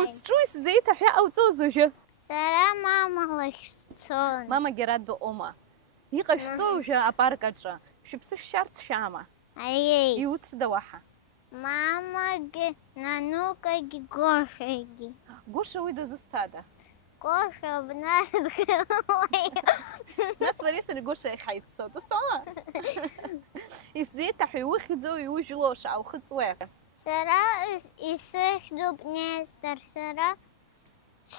Узҿу исзеиҭаҳәа ҟауҵоз уажәы? Сара мама лахь сцон. Мамагьы ара дыҟоума? Иҟашәҵои уажәы апарк аҿы? Шәыԥсы шәшьарц шәаама? Аиеи. Иуцда уаҳа? Мамагьы, нанукагьы, Гошагьы. Гоша уи дызусҭада? Гоша бна дгылоит. Нас уареи сареи Гоша иҳаиццот, усома? Исзеиҭаҳәа иухьӡу иужәлоу шааухыҵуеи? Сара исыхьӡуп Нестор, сара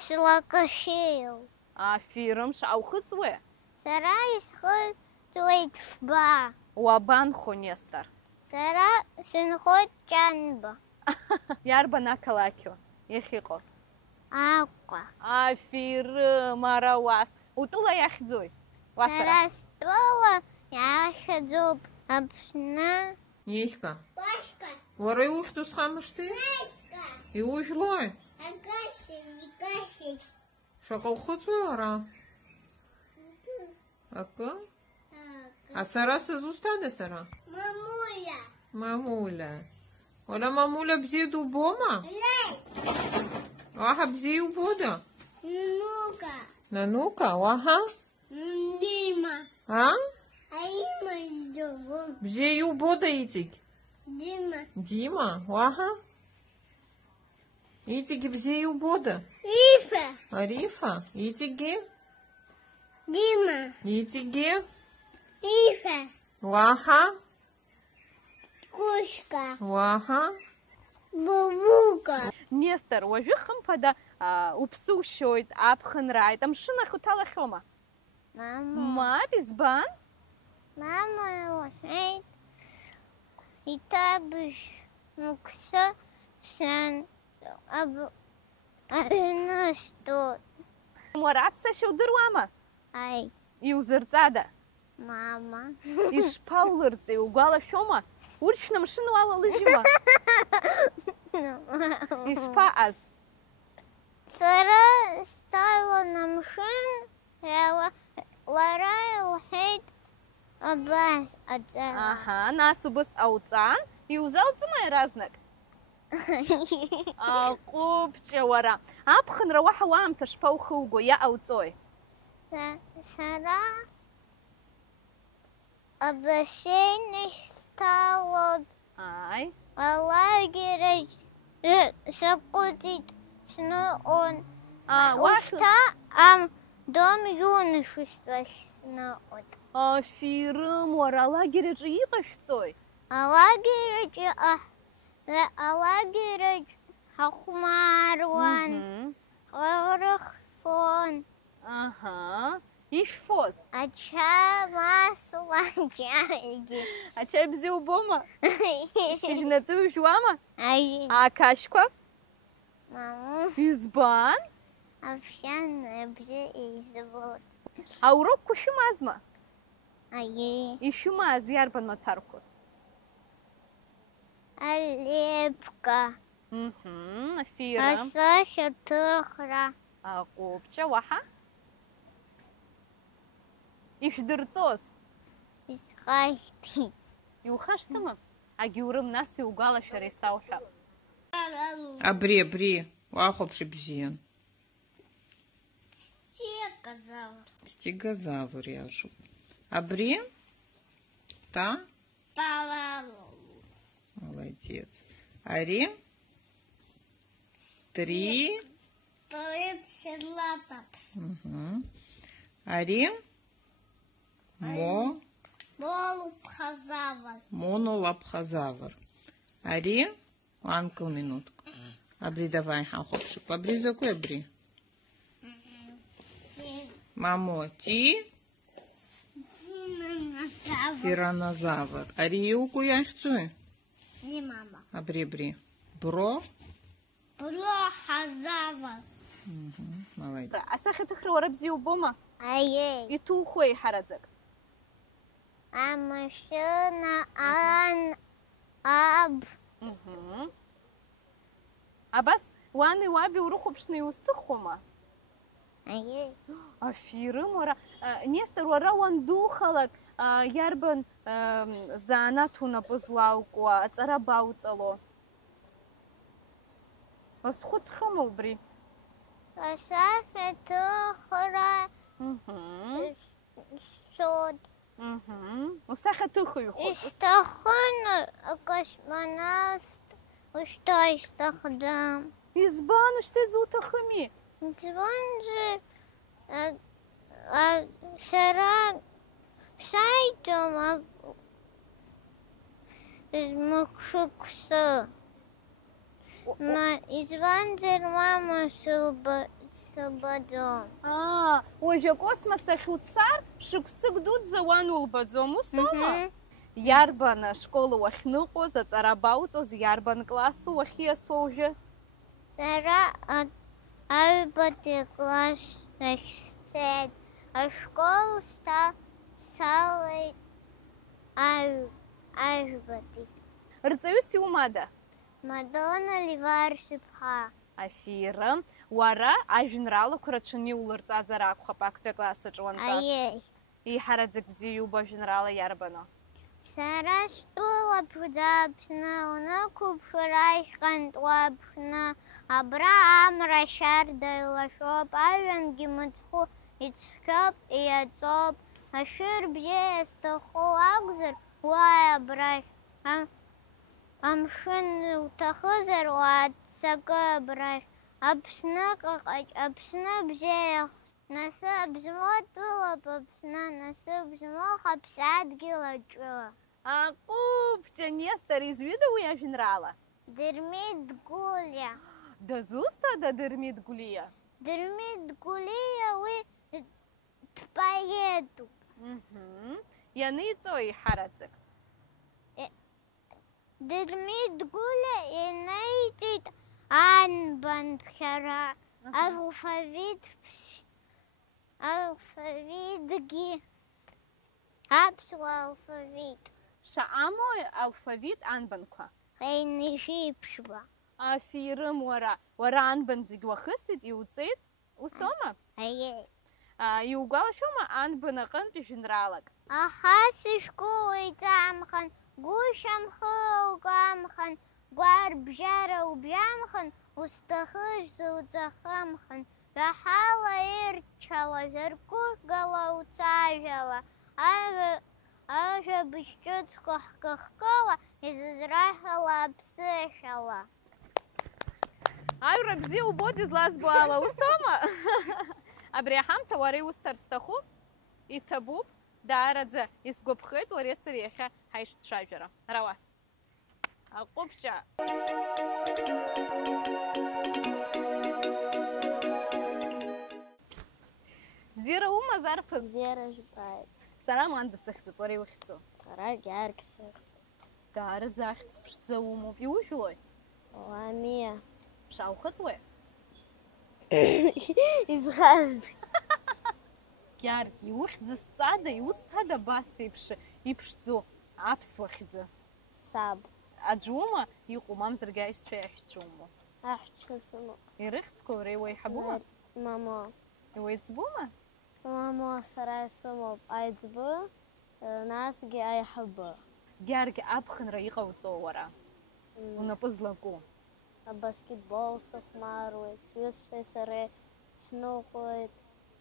Шлакашеиу. Афирм шааухыҵуеи? Сара исхыҵуеит Фба. Уабанхо, Нестор? Сара сынхоит Ҷанба. Иарбан ақалақьу иахьыҟоу? Аҟәа. Афирм, ара уас. Утәыла иахьӡои? Сара стәыла иахьӡуп Аԥсны. Еська, Пашка. уара иухьӡу схамышҭи? Пашка. Иужәлои? Агаша, Никашич. Шаҟа ухыҵуеи уара? Акы? Сара сызусҭада сара? Мамуля. Мамуля. Уара мамуля бзиа дубома? Уаҳа бзиа иубода? Нанука. Нанука, уаҳа? Дима. А? Аима иџьыбу. Бзиа иубода иҵегь? Дима. Дима, уаҳа? Иҵегьы бзиа иубода? Ифа. Арифа, иҵегьы? Дима. Иҵегьы? Ифа. Уаҳа? Кушка. Уаҳа? Бубука. Нестор, уажәы хымԥада уԥсы ушьоит, аԥхынрааит, амшын ахь уҭалахьома? Мама. Мап, избан? Мама лҳәеит, иҭабжь мықәсы сан аҩны стәоуп. Уара аццашьа удыруама? Аи, Иузырҵада? мама. Ишԥаулырҵеи, угәалашәома? Уршьны амшын уалалыжьма? Ишԥаҟаз? Сара сталон амшын, лара илҳәеит абас аҵара. Аҳа, нас убас ҟауҵан, иузалҵыма иаразнак? Аҟәыбҷа уара, аԥхынра уаҳа уаамҭа шԥаухуго, иаҟауҵои? Сара абасеин сталон, Ай, алагераҿ саҟәыҵит сныҟәон. уахь Ушьҭа дом юношествахь сныҟәоит. Афирм, уара, алагер аҿы иҟашәҵои? Алагераҿ ҳахәмаруан, ҳрыхфон. Аҳа, ишәфоз? Ача, масла, чаигьы. Ачаи бзиа убома? Шьыжьнаҵы ужәуама? Аи, Ақашьқәа? маму, Избан? Овсяные избот. Аурокқәа шәымазма? Аи, Ишәымаз иарбан маҭәарқәаз? алепка, Афирм, асахьа ҭыхра. аҟәыбҷа, уаҳа? Ишәдырҵоз? Исҟаиҭит. Иухашҭыма? Агьоурым, нас иугәалашәара исауҳәап. Абри, уахәаԥш ибзиан. Стегозавр иашоуп. Абри? Та? Молодец. Ари? Три? Угу. Ари? Монолапхозавр. Ари? Анкл минутку. Абри давай, хахопшик. Абри закой абри? Мамо, тиранозавр. Ари иуку яхьцуи? Не мама. Абри. Брохозавр. Молодец. Асахьаҭыхра уара бзиа убома? Аиеи. Иҭухуеи ҳараӡак? Амашьына, аб. Абас уани уаби урыхәаԥшны иузҭыхуама? Аиеи. Афирм, уара, Нестор, уара уандухалак, иарбан занааҭ унапы злаукуа, аҵара бауҵало? Азхәыцхьоума убри? Асахьа ҭыхра сод. Усахьаҭыхыҩхоит. Исҭахын акосмонавт ушьҭа исҭахӡам. Избан, ушьҭа изуҭахыми? Избанзар сара саиҭом мықәшықәса. Избанзар мама сылбаӡом. Уажәы акосмос ахь уцар, шықәсык дуӡӡа уан улбаӡом, усоума? Иарбан школа уахьныҟәоз, аҵара бауҵоз, иарбан классу уахьиасуа уажәы? Сара аҩбатәи класс ахь сцеит. Ашкол салеит аҩбатәи. Рҵаҩыс иумада? Мадона Ливарсиԥҳа. Афира, уара ажәеинраалақәа рацәаны иулырҵазар акәхап актәи акласс аҿы уантәаз. Аиеи. Иҳараӡак бзиа иубо ажәеинраала иарбано? Сара стәылаԥшӡа Аԥсны унықәыԥшыр ашьхантә уаԥшны. Абра амра шьарда илашоуп, аҩангьы мыцхәы ицәқьоуп, иаҵоуп. Ашәыр бзиа зҭаху акәзар, уааи абрахь. Амшын уҭахызар, уааццакы абрахь. Аԥсны ҟаҟаҷ, Аԥсны бзиа. Насыԥ змоу тәылоуп Аԥсны, насыԥ змоу Хаԥсадгьыл аҿы. Аҟәыбҷа Нестор изҩыда уи ажәеинраала? Дырмит Гулиа. Дазусҭада Дырмит Гулиа? Дырмит Гулиа уи дпоетуп. Ианиҵои иҳараӡак? Дырмит Гулиа инаиҵеит анбанԥхьара, алфавитгьы, аԥсуа алфавит. Шаҟамоу алфавит анбанқәа? Ҟаинишәиԥшьба. Афирым уара анбан зегь уахысит, иуҵеит, усоума? Аиеи. Иугәалашәома анбан аҟынтәи жәеинраалак? Аха сышәҟәы иҵамхан, гәышьамхы угәамхан, гәарбжьара убжьамхан, узҭахыз уҵахымхан, ҩаҳала ирччала, жәаргәыгала уцажәала, ажәабжь ҿыцқәа хкы-хкыла, изызраҳәала аԥсышәала. Аҩра бзиа убоит излазбо ала, усоума? Абри аҳамҭа уара иусҭар сҭахуп, иҭабуп, даараӡа исгәаԥхеит уареи сареи иахьа ҳаишцәажәара. Рауас. Аҟәыбҷа. Бзиара умаз арԥыс? Бзиара жәбааит. Сара Манда сыхьӡуп, уара иухьӡу? Сара Георг сыхьӡуп. Даараӡа ахьӡ ԥшӡа умоуп, иужәлои? Ламиа. Шаухыҵуеи? Изхажд. Георг, иухьӡ зҵада, иусҭада абас еиԥш иԥшӡоу аԥсуа хьӡы? Саб. Аӡә ума иҟоу, мамзаргьы аишьцәа иаҳәшьцәа умоу? Аҳәшьа сымоуп. Ирыхьӡқәа уара иуеиҳабума? Мамо. Иуеиҵбума? Мамо, сара исымоуп аиҵбы, насгьы аиҳабы. Георг, аԥхынра иҟауҵо уара? Унапы злаку? Абаскетбол сыхәмаруеит, сҩызцәеи сареи ҳныҟәоит,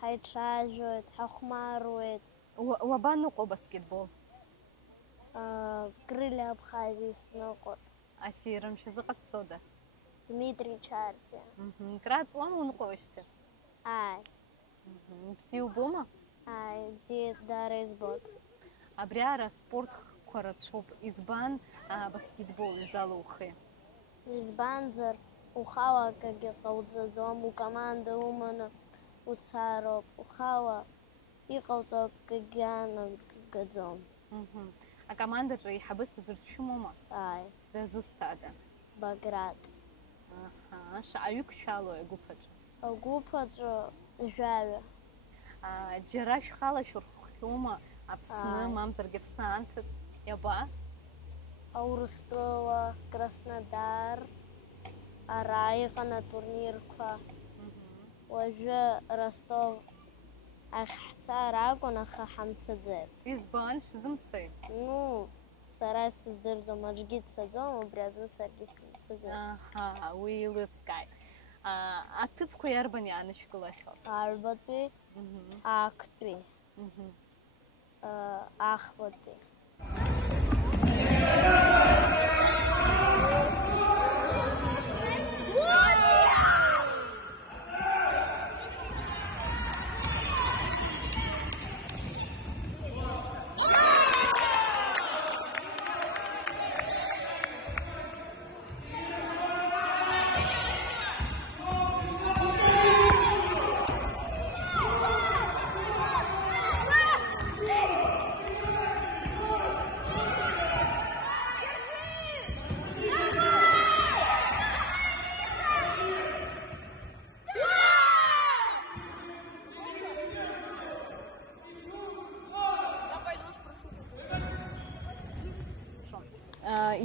ҳаиҿажәоит, ҳахәмаруеит. Уабаныҟәо баскетбол? Крылья Абхазии сныҟәоит. Афирым шәазыҟасҵода? Дмитрий Чардиа. Краҵуама унҟәоижьҭеи? Ааи. Бзиа убома? Ааи, даара избоит. Абри ара спортқәа рацәоуп. Избан баскетбол изалухи? Избанзар, ухала акагьы ҟауҵаӡом, укоманда уманы уцароуп, ухала иҟауҵо акагьы анагаӡом. Акомандаҿы еиҳабыс аӡәыр дшәымоума? Ааи. Дазусҭада? Баграт. Шаҟаҩык шәалои агәыԥ аҿы? Агәыԥ аҿы жәаҩа. Џьара шәхала шәырхәхьоума Аԥсны, мамзаргьы Аԥсны анҭыҵ? Иаба? Аурыстәыла, Краснодар, ара иҟан атурнирқәа. Уажәы Ростов ахь ҳцар акәын, аха ҳамцаӡеит. Избан шәзымцеит? сара исыздырӡом, аӡәгьы дцаӡом, убри азы саргьы сымцаӡеит. Аҳа, уи еилыскааит. Аҭыԥқәа иарбан иаанышәкылахьоу? Аҩбатәи, Аактәи, Ахбатәи.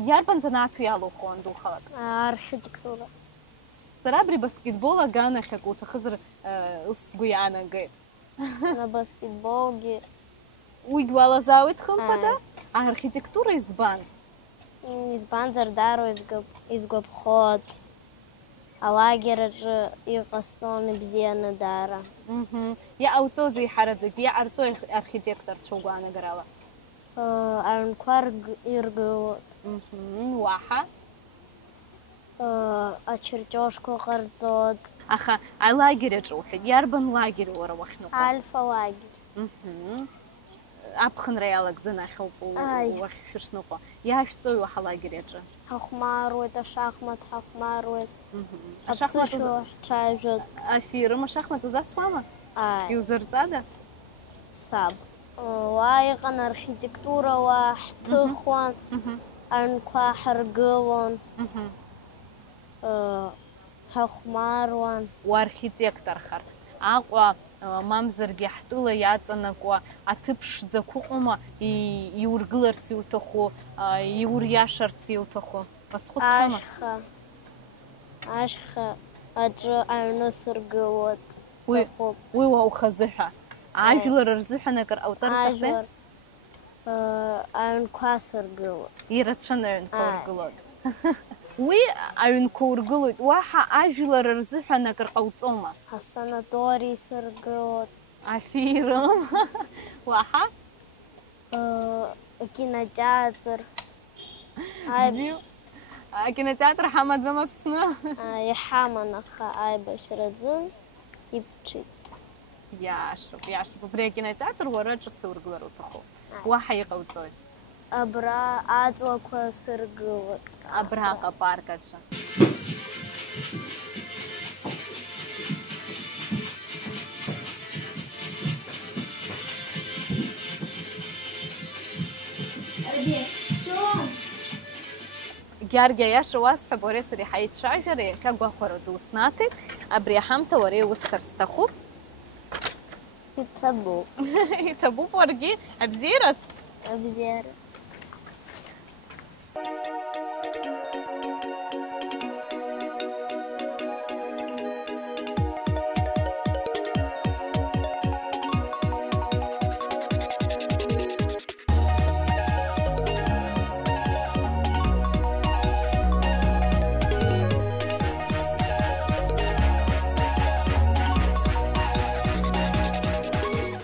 Иарбан занааҭу иалоухон духалак? Архитектура. Сара абри баскетбол аганахьак уҭахызар сгәы иаанагеит. Абаскетболгьы. Уигь уалазаауеит хымԥада? Архитектура избан? Избанзар даара изгәаԥхоит. Алагер аҿы иҟасҵон ибзианы даара. Иҟауҵозеи иҳараӡак, иҟарҵои архитекторцәа угәаанагарала? Аҩнқәа иргылоит. Уаҳа? Ачертиожқәа ҟарҵоит. Аха алагер аҿы уҳәеит, иарбан лагер уара уахьныҟоу? Альфа лагер. Аԥхынра иалагӡаны ахьоуп уахь шәышныҟәо. Иаашәҵои уаҳа алагер аҿы? Ҳахәмаруеит, ашахмат ҳахәмаруеит. Ашахмат Аԥсышәала ҳцәажәоит. Афирым ашахмат узасуама? Иузырҵада? Саб. Уа иҟан архитектура, уа ҳҭыхуан, аҩнқәа ҳаргылон, ҳахәмаруан. Уархитекторхар. Аҟәа мамзаргьы ҳтәыла иаҵанакуа аҭыԥ ԥшӡақәа ыҟоума иургыларц иуҭаху, иуриашарц иуҭаху? Уазхәыцхама? Ашьха аҿы аҩны сыргылоит. Сҭахуп. Уи ухазыҳәа. Ажәлар рзыҳәан акыр ҟауҵар уҭахӡеи? Аҩнқәа сыргылоит. Ирацәаны аҩнқәа ургылоит. Уи аҩнқәа ургылоит, уаҳа ажәлар рзыҳәан акыр ҟауҵома? Асанаторий сыргылоит. Афирым. Уаҳа? Акинотеатр. Бзиоуп. Акинотеатр ҳамаӡам Аԥсны? Иҳаман, аха аибашьразы ибҽит. Иашоуп, иашоуп. Убри акинотеатр уара ҿыц ургылар уҭахуп. Уаҳа иҟауҵоит? Абра аҵлақәа сыргылоит. Абраҟа апарк аҿы. Гьаргь аиаша уасҳәап, уареи сареи ҳаицәажәара иахьа агәахәара ду снаҭеит. Абри аҳамҭа уара иусхар сҭахуп. Иҭабуп. Иҭабуп уаргьы абзиараз? Абзиара.